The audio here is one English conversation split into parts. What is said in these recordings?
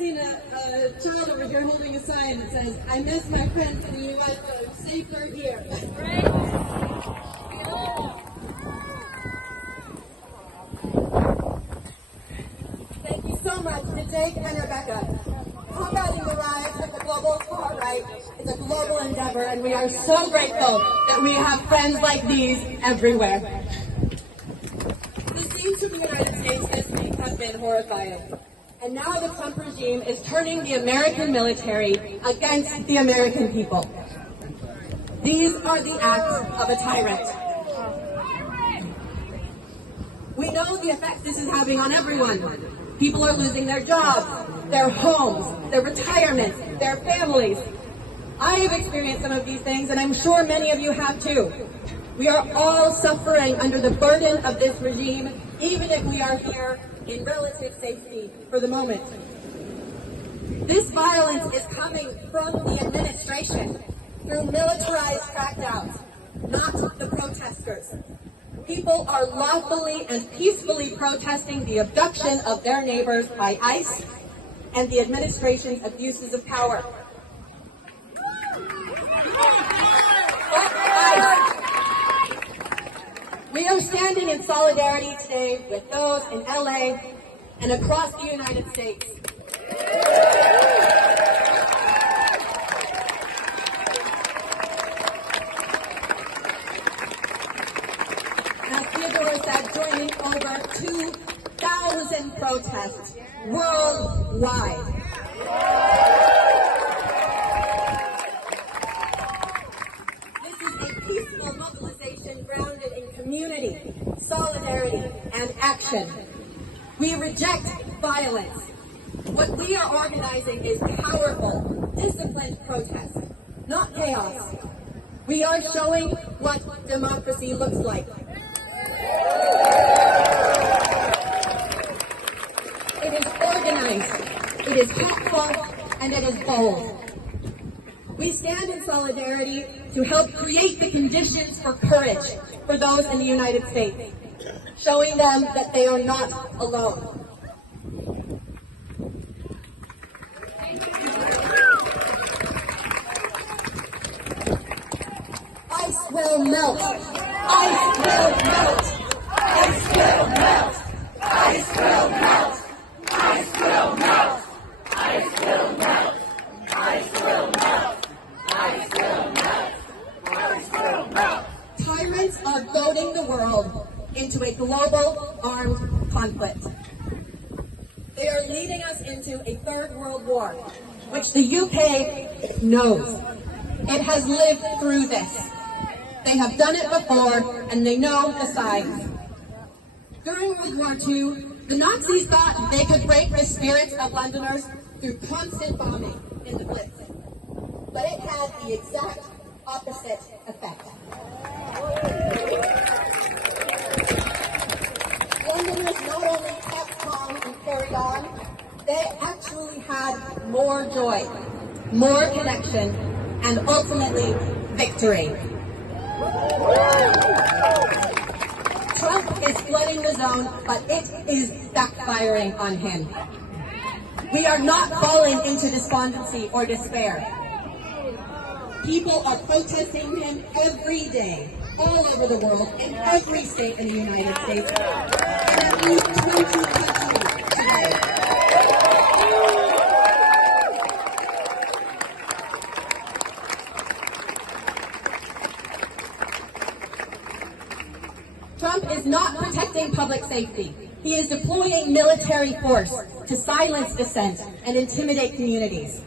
seen a child over here holding a sign that says, "I miss my friends in the U.S., but I'm safer here." Thank you so much to Jake and Rebecca. Combating the rise of the global far right is a global endeavor, and we are so grateful that we have friends like these everywhere. The scenes from the United States this week have been horrifying. And now the Trump regime is turning the American military against the American people. These are the acts of a tyrant. We know the effect this is having on everyone. People are losing their jobs, their homes, their retirements, their families. I have experienced some of these things, and I'm sure many of you have too. We are all suffering under the burden of this regime, even if we are here in relative safety for the moment. This violence is coming from the administration through militarized crackdowns, not the protesters. People are lawfully and peacefully protesting the abduction of their neighbors by ICE and the administration's abuses of power. We are standing in solidarity today with those in LA and across the United States. As Theodore said, joining over 2,000 protests worldwide. Peaceful mobilization grounded in community, solidarity, and action. We reject violence. What we are organizing is powerful, disciplined protest, not chaos. We are showing what democracy looks like. It is organized, it is thoughtful, and it is bold. We stand in solidarity to help create the conditions for courage for those in the United States, showing them that they are not alone. Ice will melt. Ice will melt. Ice will melt. Ice will melt. Ice will melt. Ice will melt. Ice will melt. Ice will melt. Ice will melt. Tyrants are goading the world into a global armed conflict. They are leading us into a third world war, which the UK knows. It has lived through this. They have done it before, and they know the signs. During World War II, the Nazis thought they could break the spirits of Londoners through constant bombing in the Blitz. But it had the exact opposite effect. Londoners not only kept calm and carried on, they actually had more joy, more connection, and ultimately victory. Trump is flooding the zone, but it is backfiring on him. We are not falling into despondency or despair. People are protesting him every day, all over the world, in every state in the United States, and at least 20 countries today. Trump is not protecting public safety. He is deploying military force to silence dissent and intimidate communities.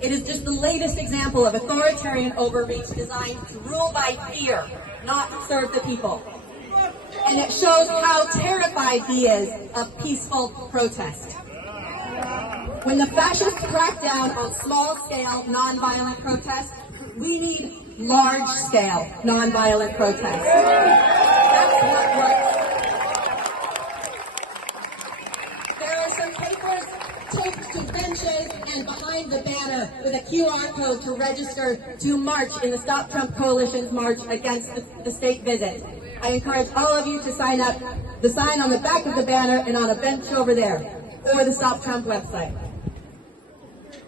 It is just the latest example of authoritarian overreach designed to rule by fear, not serve the people. And it shows how terrified he is of peaceful protest. When the fascists crack down on small-scale, nonviolent protests, we need large-scale, nonviolent protests. That's what works. There are some papers taped to benches and behind the banner with a QR code to register to march in the Stop Trump Coalition's march against the state visit. I encourage all of you to sign up. The sign on the back of the banner and on a bench over there, or the Stop Trump website.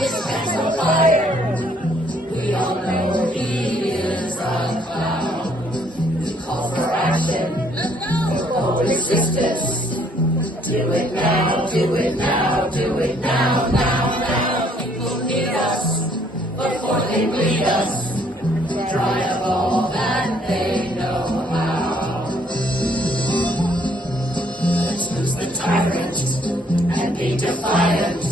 his hands on fire. We all know he is a clown. He calls for action, for resistance. Do it now, do it now, do it now, now, now. People need us before they bleed us. Dry up all that they know how. Let's lose the tyrants and be defiant.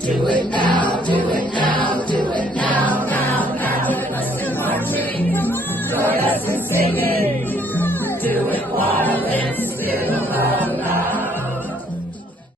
Do it now, do it now, do it now, now, now. Join us in marching, join us in singing. Do it while it's